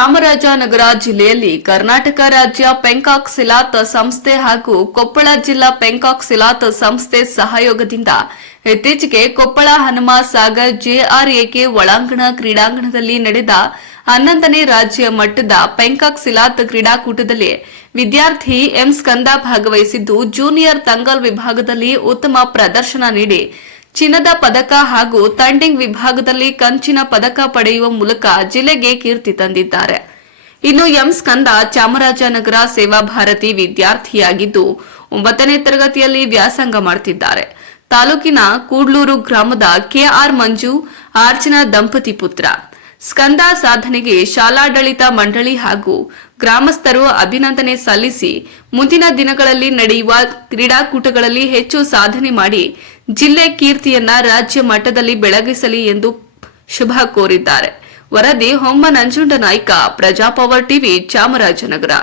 ಚಾಮರಾಜನಗರ ಜಿಲ್ಲೆಯಲ್ಲಿ ಕರ್ನಾಟಕ ರಾಜ್ಯ ಪೆಂಕಾಕ್ಸಿಲಾತ್ ಸಂಸ್ಥೆ ಹಾಗೂ ಕೊಪ್ಪಳ ಜಿಲ್ಲಾ ಪೆಂಕಾಕ್ಸಿಲಾತ್ ಸಂಸ್ಥೆ ಸಹಯೋಗದಿಂದ ಇತ್ತೀಚೆಗೆ ಕೊಪ್ಪಳ ಹನುಮ ಸಾಗರ್ ಜೆಆರ್ಎಕೆ ಒಳಾಂಗಣ ಕ್ರೀಡಾಂಗಣದಲ್ಲಿ ನಡೆದ 11ನೇ ರಾಜ್ಯ ಮಟ್ಟದ ಪೆಂಕಾಕ್ಸಿಲಾತ್ ಕ್ರೀಡಾಕೂಟದಲ್ಲಿ ವಿದ್ಯಾರ್ಥಿ ಎಂ ಸ್ಕಂದ ಭಾಗವಹಿಸಿದ್ದು ಜೂನಿಯರ್ ತಂಗಲ್ ವಿಭಾಗದಲ್ಲಿ ಉತ್ತಮ ಪ್ರದರ್ಶನ ನೀಡಿ ಚಿನ್ನದ ಪದಕ ಹಾಗೂ ತಂಡಿಂಗ್ ವಿಭಾಗದಲ್ಲಿ ಕಂಚಿನ ಪದಕ ಪಡೆಯುವ ಮೂಲಕ ಜಿಲ್ಲೆಗೆ ಕೀರ್ತಿ ತಂದಿದ್ದಾರೆ. ಇನ್ನು ಎಂ ಸ್ಕಂದ ಚಾಮರಾಜನಗರ ಸೇವಾ ಭಾರತಿ ವಿದ್ಯಾರ್ಥಿಯಾಗಿದ್ದು 9ನೇ ತರಗತಿಯಲ್ಲಿ ವ್ಯಾಸಂಗ ಮಾಡುತ್ತಿದ್ದಾರೆ. ತಾಲೂಕಿನ ಕೂಡ್ಲೂರು ಗ್ರಾಮದ ಕೆಆರ್ ಮಂಜು ಆರ್ಚನಾ ದಂಪತಿ ಪುತ್ರ. ಸ್ಕಂದ ಸಾಧನೆಗೆ ಶಾಲಾಡಳಿತ ಮಂಡಳಿ ಹಾಗೂ ಗ್ರಾಮಸ್ಥರು ಅಭಿನಂದನೆ ಸಲ್ಲಿಸಿ ಮುಂದಿನ ದಿನಗಳಲ್ಲಿ ನಡೆಯುವ ಕ್ರೀಡಾಕೂಟಗಳಲ್ಲಿ ಹೆಚ್ಚು ಸಾಧನೆ ಮಾಡಿ ಜಿಲ್ಲೆ ಕೀರ್ತಿಯನ್ನ ರಾಜ್ಯ ಮಟ್ಟದಲ್ಲಿ ಬೆಳಗಿಸಲಿ ಎಂದು ಶುಭ ಕೋರಿದ್ದಾರೆ. ವರದಿ ಹೊಮ್ಮ ನಂಜುಂಡ ನಾಯ್ಕ, ಪ್ರಜಾಪವರ್ ಟಿವಿ, ಚಾಮರಾಜನಗರ.